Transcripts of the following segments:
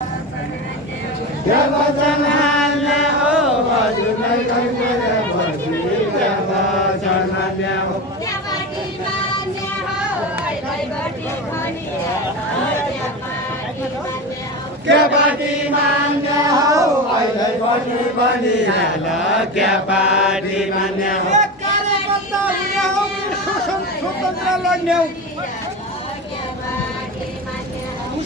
क्या वचन हाल्ने हो हजुरलाई कहिले बसी क्या वचन हाल्ने हो क्या पार्टी मान्ने हो अहिले बसी बनिहाल क्या पार्टी मान्ने हो कार्यकर्ता हुने हो स्वतन्त्र लड्ने हो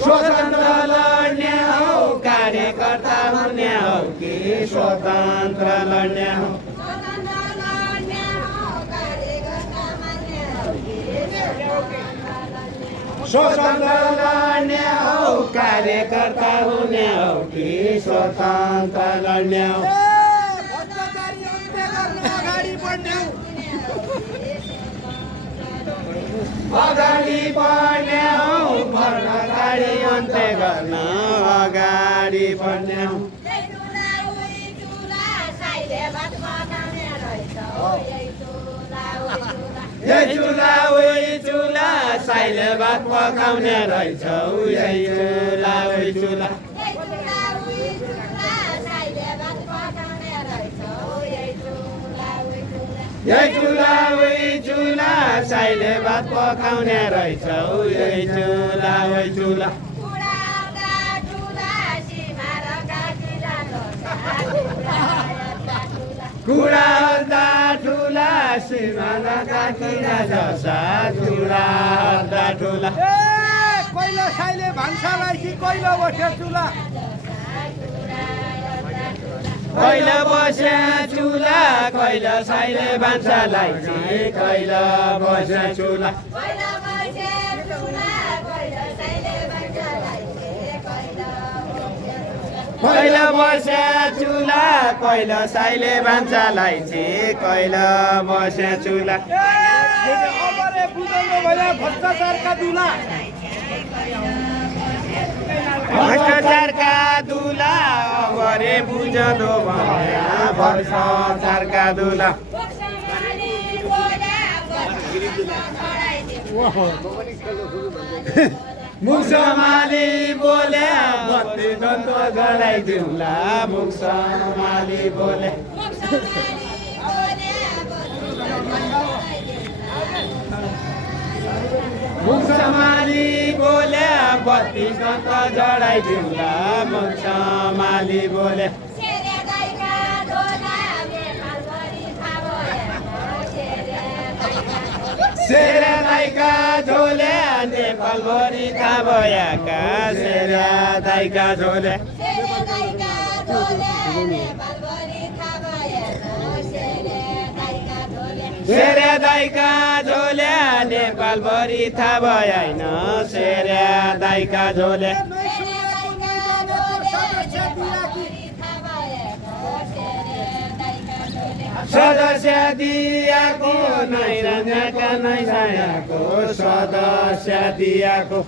स्वतन्त्र लड्ने हो कार्यकर्ता हुने हो कि स्वतन्त्र लड्ने हो स्वतन्त्र लड्ने हो कार्यकर्ता हुने हो कि स्वतन्त्र लड्ने हो भ्रष्टाचारी अन्त्य गर्न अगाडि बढ्ने हो अगाडि बढ्ने हौ भ्रष्टाचारी अन्त्य गर्न अगाडि बढ्ने हौ यही चुला उही चुला साइले भात पकाउने रहेछौ यही चुला उही चुला यही चुला उही चुला साइले भात पकाउने रहेछौ यही चुला उही चुला कुरा हल्दा ठुला सिमाना काकिरा जसा कुरा हल्दा ठुला कोइला साइले भान्सालाई कि कोइला बस्यो चुला कैला बस्या चुला कैला साइले भान्सालाई कैला बस्या चुला कैला बस्या चुला कैला साइले भान्सालाई कैला बस्या चुला अबरे बुझ्नु भएन भ्रष्टाचारका दुला भ्रष्टाचारका दुला अबरे बुझ्दो भया भ्रष्टाचारका दुला मुख समाली बोले बत्ती दन्तो गराइदिउँला मुख समाली बोले मुख समाली बोले बत्ती दन्तो जडाइदिउँला मुख समाली बोले सेरा दाइका झोले नेपालभरि थाहा भएका सेरा दाइका झोले सेरा दाइका झोले नेपालभरि थाहा भएन सेरा दाइका झोले सदस्य दियाको नै रञ्जाका नै छायाको सदस्य दियाको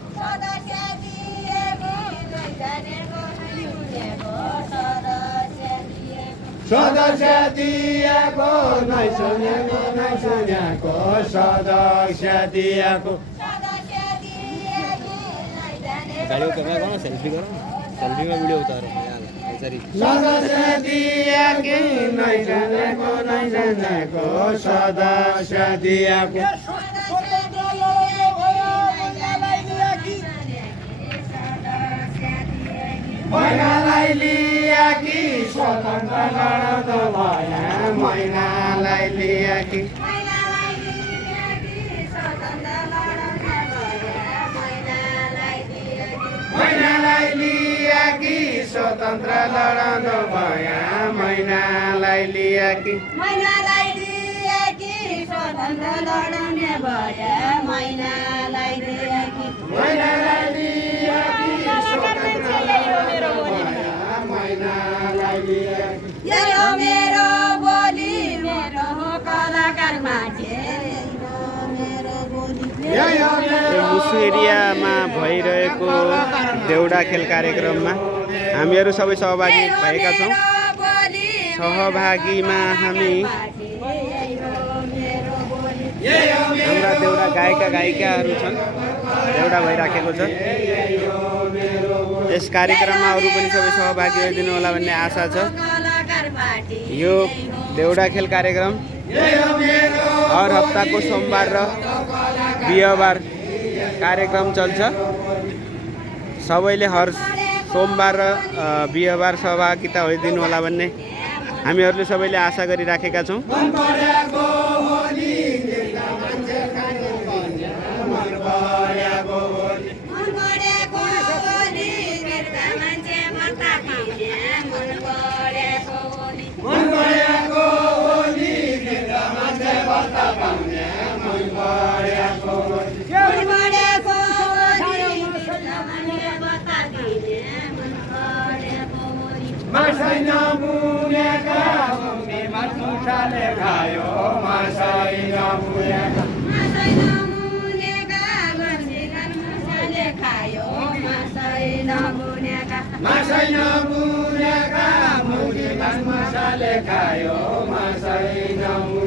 सदस्य दियाको नै सुनेको सदस्य दियाको गाड़ी को कैमरा करो सेल्फी करो सेल्फी में वीडियो उतारो सदस्य दियाकी नै जानेको सदस्य दियाको मैनालाई लियाकी स्वतन्त्र लड्दो भया मैनालाई लियाकी मैनालाई लियाकी स्वतन्त्र लड्दो भया मैनालाई लियाकी मैनालाई लियाकी स्वतन्त्र लड्ने भए मैनालाई लियाकी मैनालाई लियाकी स्वतन्त्र लड्दो भया मैनालाई लियाकी यो मेरो बोली मेरो कलाकार मान्छे मुसु एरियामा भइरहेको देउडा खेल कार्यक्रममा हामीहरू सबै सहभागी भएका छौँ। सहभागीमा हामी हाम्रा देउडा गायिकाहरू छन्, देउडा भइराखेको छ। यस कार्यक्रममा अरू पनि सबै सहभागी होइदिनु होला भन्ने आशा छ। कलाकार पार्टी यो देउडा खेल कार्यक्रम हर हप्ताको सोमबार र बिहिबार कार्यक्रम चल्छ। सबैले हर सोमबार र बिहिबार सहभागिता होइदिनु होला भन्ने हामीहरूले सबैले आशा गरिराखेका छौँ। मासै नमुनेका मम्मी मासुसाले खायो मासै नमुनेका मासै नमुनेका मसाले खायो मासै नमुनेका मासै नमुनेका मुगी मसाले खायो मासै नमुनेका